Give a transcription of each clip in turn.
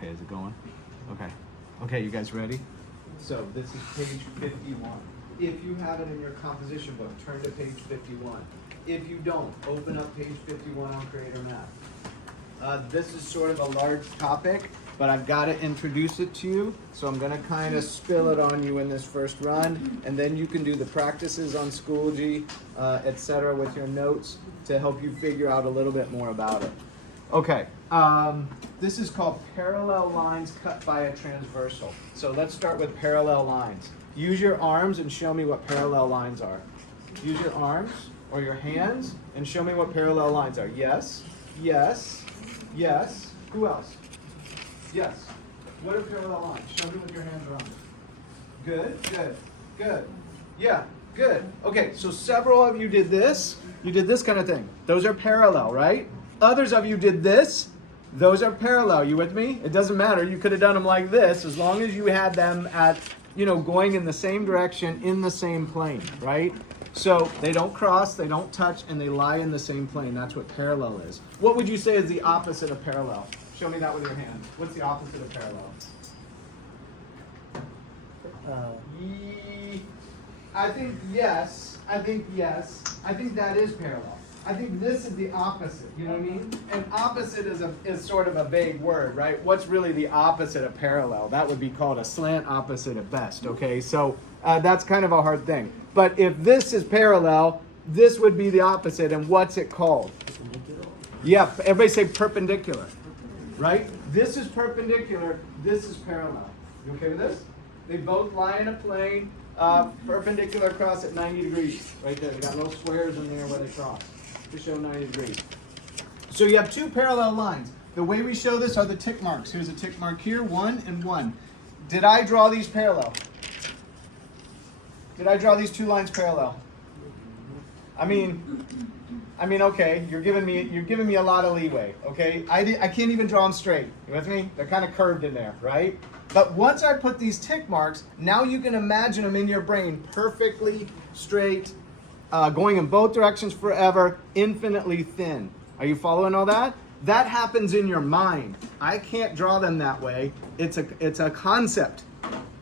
Okay, is it going? Okay. Okay, you guys ready? So this is page 51. If you have it in your composition book, turn to page 51. If you don't, open up page 51 on Creator Math. This is sort of a large topic, but I've got to introduce it to you. So I'm going to kind of spill it on you in this first run, and then you can do the practices on Schoology, etc. with your notes to help you figure out a little bit more about it. Okay, this is called parallel lines cut by a transversal. So let's start with parallel lines. Use your arms and show me what parallel lines are. Use your arms or your hands and show me what parallel lines are. Yes, yes, yes. Who else? Yes. What are parallel lines? Show me with your hands around it. Good, good, good. Yeah, good. Okay, so several of you did this. You did this kind of thing. Those are parallel, right? Others of you did this. Those are parallel. You with me? It doesn't matter. You could have done them like this as long as you had them at, going in the same direction in the same plane, right? So they don't cross, they don't touch, and they lie in the same plane. That's what parallel is. What would you say is the opposite of parallel? Show me that with your hand. What's the opposite of parallel? I think yes. I think that is parallel. I think this is the opposite. You know what I mean? And opposite is sort of a vague word, right? What's really the opposite of parallel? That would be called a slant opposite at best, okay? So that's kind of a hard thing. But if this is parallel, this would be the opposite. And what's it called? Perpendicular. Yeah, everybody say perpendicular, right? This is perpendicular, this is parallel. You okay with this? They both lie in a plane, perpendicular across at 90 degrees. Right there, they got little squares in there where they cross to show 90 degrees. So you have two parallel lines. The way we show this are the tick marks. Here's a tick mark here, 1 and 1. Did I draw these parallel? Did I draw these two lines parallel? I mean, okay, you're giving me a lot of leeway, okay? I can't even draw them straight. You with me? They're kind of curved in there, right? But once I put these tick marks, now you can imagine them in your brain perfectly straight, going in both directions forever, infinitely thin. Are you following all that? That happens in your mind. I can't draw them that way. It's a concept,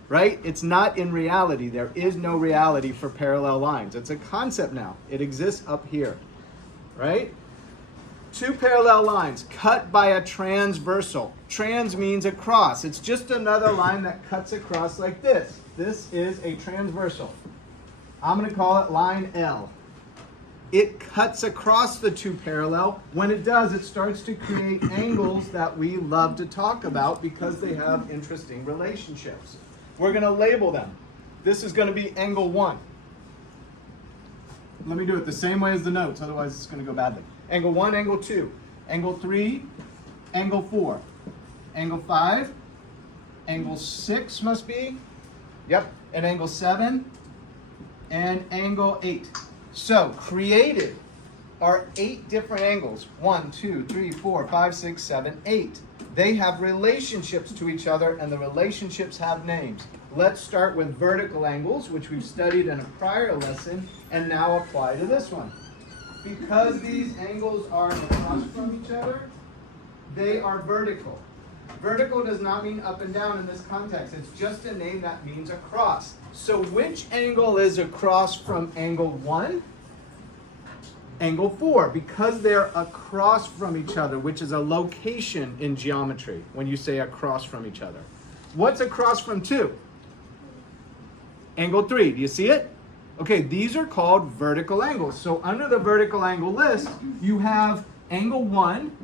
right? It's not in reality. There is no reality for parallel lines. It's a concept now. It exists up here, right? Two parallel lines cut by a transversal. Trans means across. It's just another line that cuts across like this. This is a transversal. I'm going to call it line L. It cuts across the two parallel. When it does, it starts to create angles that we love to talk about because they have interesting relationships. We're going to label them. This is going to be angle 1. Let me do it the same way as the notes, otherwise it's going to go badly. Angle 1, angle 2, angle 3, angle 4, angle 5, angle 6 must be, yep, and angle 7, and angle 8. So created are 8 different angles. 1, 2, 3, 4, 5, 6, 7, 8. They have relationships to each other, and the relationships have names. Let's start with vertical angles, which we've studied in a prior lesson, and now apply to this one. Because these angles are across from each other, they are vertical. Vertical does not mean up and down in this context. It's just a name that means across. So which angle is across from angle 1? Angle 4, because they're across from each other, which is a location in geometry when you say across from each other. What's across from 2? Angle 3, do you see it? Okay, these are called vertical angles. So under the vertical angle list, you have angle 1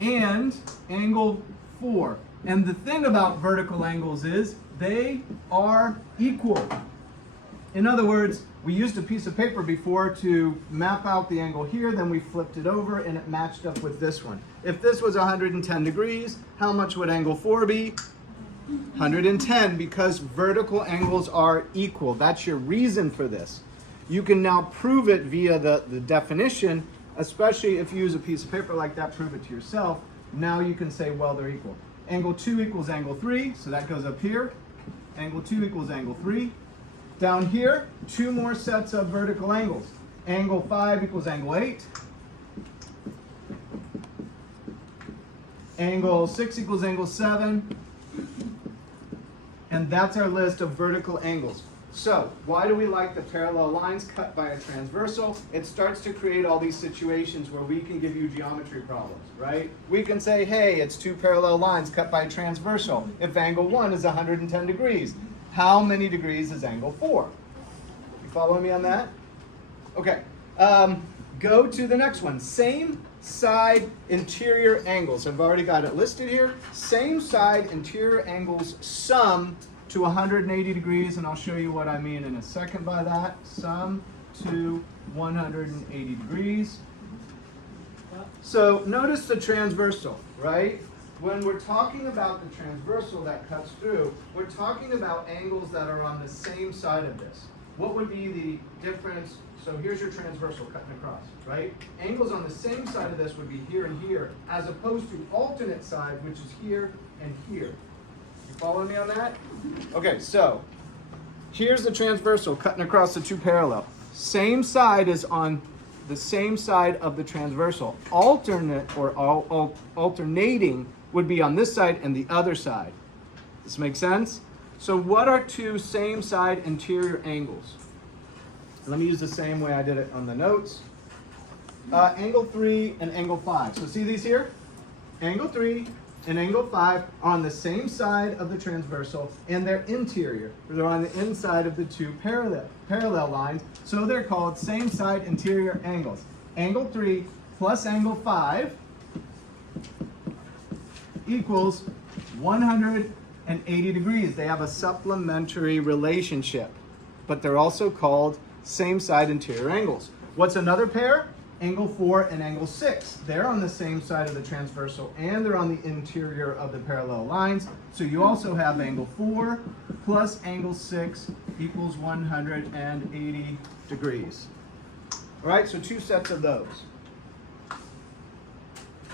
and angle 4. And the thing about vertical angles is they are equal. In other words, we used a piece of paper before to map out the angle here, then we flipped it over and it matched up with this one. If this was 110 degrees, how much would angle 4 be? 110, because vertical angles are equal. That's your reason for this. You can now prove it via the definition, especially if you use a piece of paper like that, prove it to yourself. Now you can say, well, they're equal. Angle 2 equals angle 3, so that goes up here. Angle 2 equals angle 3. Down here, 2 more sets of vertical angles. Angle 5 equals angle 8. Angle 6 equals angle 7. And that's our list of vertical angles. So, why do we like the parallel lines cut by a transversal? It starts to create all these situations where we can give you geometry problems, right? We can say, hey, it's two parallel lines cut by a transversal. If angle 1 is 110 degrees, how many degrees is angle 4? You following me on that? Okay. Go to the next one. Same side interior angles. I've already got it listed here. Same side interior angles sum to 180 degrees, and I'll show you what I mean in a second by that. Sum to 180 degrees. So notice the transversal, right? When we're talking about the transversal that cuts through, we're talking about angles that are on the same side of this. What would be the difference? So here's your transversal cutting across, right? Angles on the same side of this would be here and here, as opposed to alternate side, which is here and here. You following me on that? Okay, so here's the transversal cutting across the two parallel. Same side is on the same side of the transversal. Alternate or alternating would be on this side and the other side. This makes sense? So what are two same side interior angles? Let me use the same way I did it on the notes. Angle 3 and angle 5. So see these here? Angle 3 and angle 5 are on the same side of the transversal, and they're interior. They're on the inside of the two parallel lines, so they're called same side interior angles. Angle 3 plus angle 5 equals 180 degrees. They have a supplementary relationship, but they're also called same side interior angles. What's another pair? Angle 4 and angle 6. They're on the same side of the transversal and they're on the interior of the parallel lines. So you also have angle 4 plus angle 6 equals 180 degrees. All right, so two sets of those.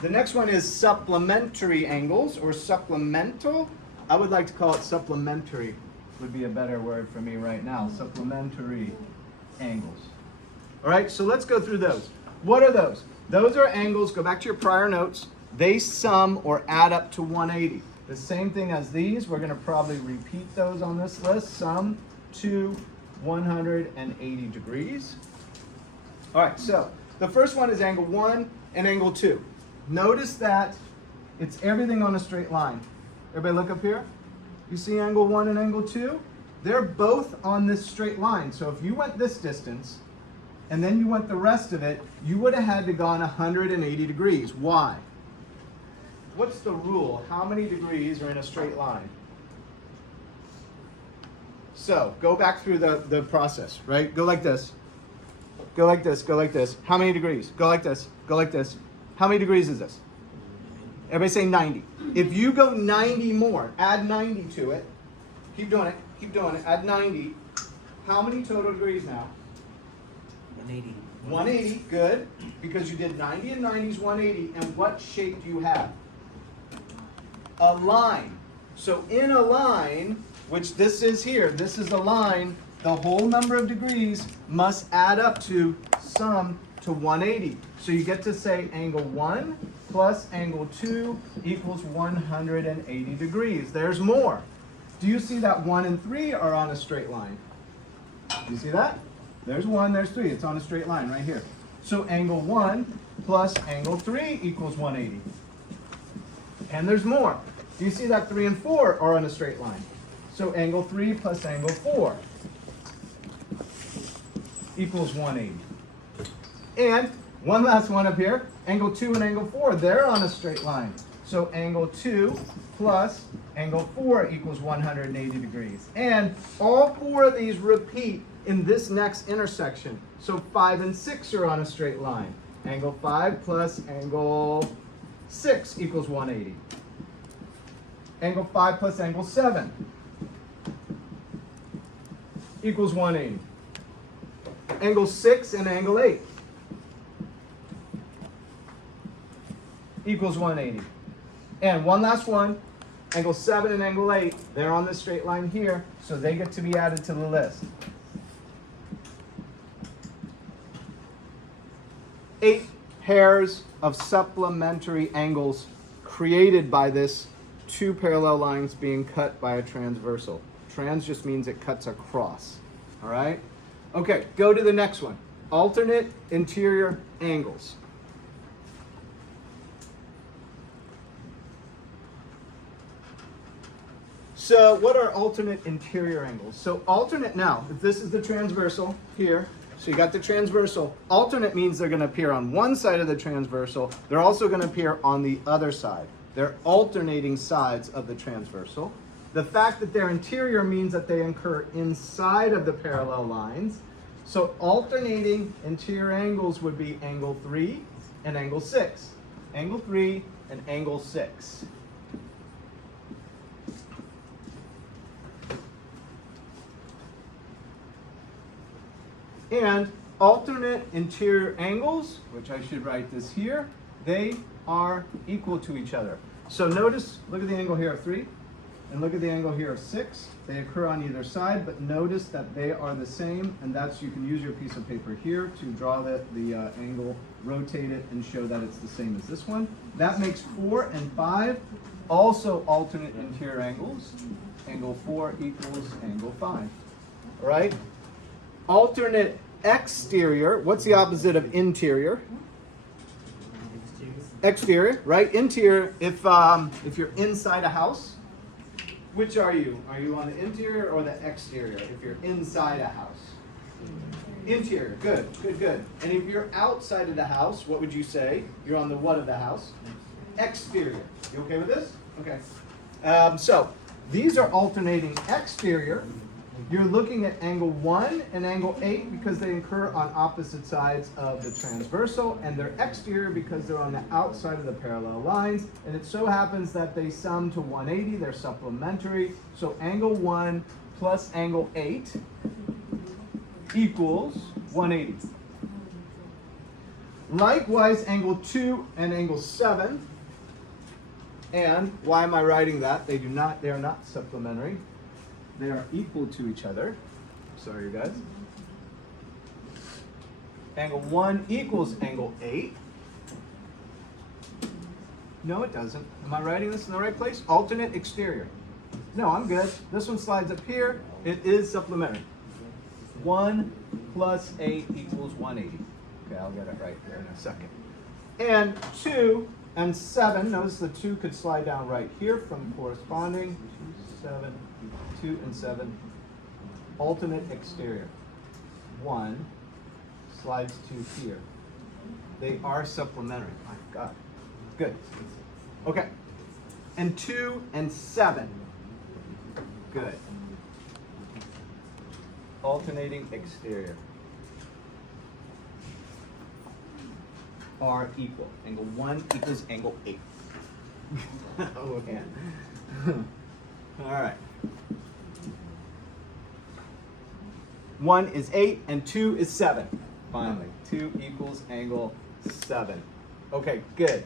The next one is supplementary angles or supplemental. I would like to call it supplementary, would be a better word for me right now. Supplementary angles. All right, so let's go through those. What are those? Those are angles, go back to your prior notes, they sum or add up to 180. The same thing as these, we're going to probably repeat those on this list. Sum to 180 degrees. All right, so the first one is angle 1 and angle 2. Notice that it's everything on a straight line. Everybody look up here. You see angle 1 and angle 2? They're both on this straight line. So if you went this distance and then you went the rest of it, you would have had to gone 180 degrees. Why? What's the rule? How many degrees are in a straight line? So go back through the process, right? Go like this. Go like this, go like this. How many degrees? Go like this, go like this. How many degrees is this? Everybody say 90. If you go 90 more, add 90 to it. Keep doing it, add 90. How many total degrees now? 180. 180, good. Because you did 90 and 90 is 180. And what shape do you have? A line. So in a line, which this is here, this is a line, the whole number of degrees must add up to sum to 180. So you get to say angle 1 plus angle 2 equals 180 degrees. There's more. Do you see that 1 and 3 are on a straight line? Do you see that? There's 1, there's 3. It's on a straight line right here. So angle 1 plus angle 3 equals 180. And there's more. Do you see that 3 and 4 are on a straight line? So angle 3 plus angle 4 equals 180. And one last one up here, angle 2 and angle 4, they're on a straight line. So angle 2 plus angle 4 equals 180 degrees. And all four of these repeat in this next intersection. So 5 and 6 are on a straight line. Angle 5 plus angle 6 equals 180. Angle 5 plus angle 7 equals 180. Angle 6 and angle 8 equals 180. And one last one, angle 7 and angle 8, they're on this straight line here, so they get to be added to the list. 8 pairs of supplementary angles created by this two parallel lines being cut by a transversal. Trans just means it cuts across. All right? Okay, go to the next one. Alternate interior angles. So what are alternate interior angles? So alternate now, if this is the transversal here, so you got the transversal. Alternate means they're going to appear on one side of the transversal. They're also going to appear on the other side. They're alternating sides of the transversal. The fact that they're interior means that they occur inside of the parallel lines. So alternating interior angles would be angle 3 and angle 6. Angle 3 and angle 6. And alternate interior angles, which I should write this here, they are equal to each other. So notice, look at the angle here of 3, and look at the angle here of 6. They occur on either side, but notice that they are the same, and that's, you can use your piece of paper here to draw the angle, rotate it, and show that it's the same as this one. That makes 4 and 5 also alternate interior angles. Angle 4 equals angle 5. All right? Alternate exterior, what's the opposite of interior? Exterior, right? Interior, if you're inside a house, which are you? Are you on the interior or the exterior if you're inside a house? Interior, good, good, good. And if you're outside of the house, what would you say? You're on the what of the house? Exterior. You okay with this? Okay. So these are alternating exterior. You're looking at angle 1 and angle 8 because they occur on opposite sides of the transversal, and they're exterior because they're on the outside of the parallel lines, and it so happens that they sum to 180, they're supplementary, so angle 1 plus angle 8 equals 180. Likewise, angle 2 and angle 7, and why am I writing that? They are not supplementary. They are equal to each other. Sorry, you guys. Angle 1 equals angle 8. No, it doesn't. Am I writing this in the right place? Alternate exterior. No, I'm good. This one slides up here. It is supplementary. 1 plus 8 equals 180. Okay, I'll get it right there in a second. And 2 and 7, notice the 2 could slide down right here from corresponding. 7. 2 and 7, alternate exterior. 1 slides to here. They are supplementary. My God. Good. Okay. And 2 and 7. Good. Alternating exterior are equal. Angle 1 equals angle 8. Oh, man. All right. 1 is 8 and 2 is 7. Finally, 2 equals angle 7. Okay, good.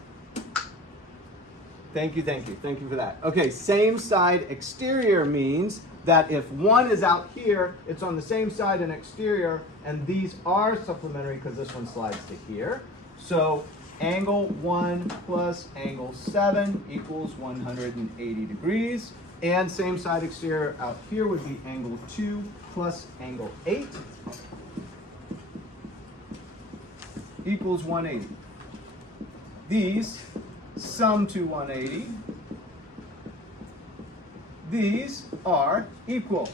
Thank you for that. Okay, same side exterior means that if 1 is out here, it's on the same side and exterior, and these are supplementary because this one slides to here. So angle 1 plus angle 7 equals 180 degrees. And same side exterior out here would be angle 2 plus angle 8 equals 180. These sum to 180. These are equal.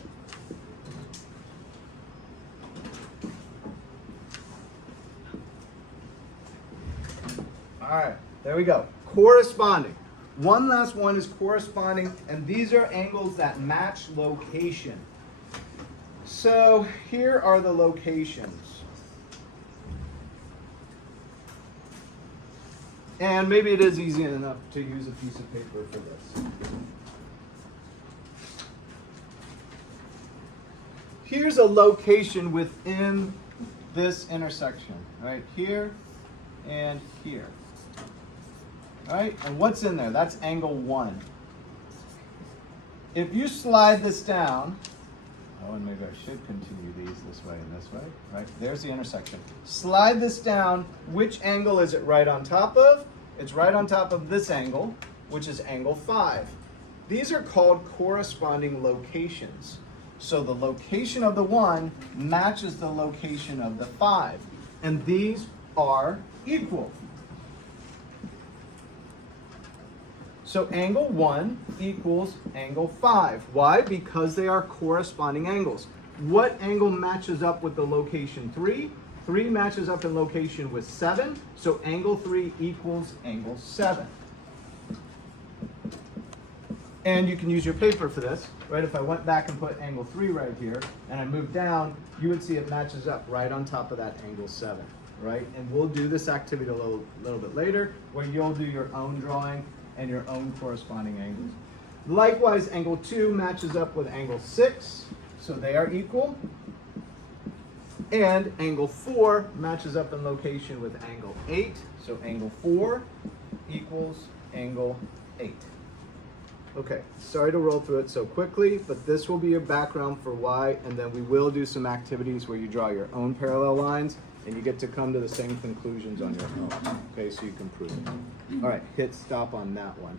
All right, there we go. Corresponding. One last one is corresponding, and these are angles that match location. So here are the locations. And maybe it is easy enough to use a piece of paper for this. Here's a location within this intersection, right here and here. All right, and what's in there? That's angle 1. If you slide this down, oh, and maybe I should continue these this way and this way, right? There's the intersection. Slide this down. Which angle is it right on top of? It's right on top of this angle. which is angle 5. These are called corresponding locations. So the location of the 1 matches the location of the 5. And these are equal. So angle 1 equals angle 5. Why? Because they are corresponding angles. What angle matches up with the location 3? 3 matches up in location with 7, so angle 3 equals angle 7. And you can use your paper for this, right? If I went back and put angle 3 right here, and I moved down, you would see it matches up right on top of that angle 7, right? And we'll do this activity a little bit later, where you'll do your own drawing and your own corresponding angles. Likewise, angle 2 matches up with angle 6, so they are equal. And angle 4 matches up in location with angle 8, so angle 4 equals angle 8. Okay, sorry to roll through it so quickly, but this will be your background for why, and then we will do some activities where you draw your own parallel lines, and you get to come to the same conclusions on your own, okay, so you can prove it. All right, hit stop on that one.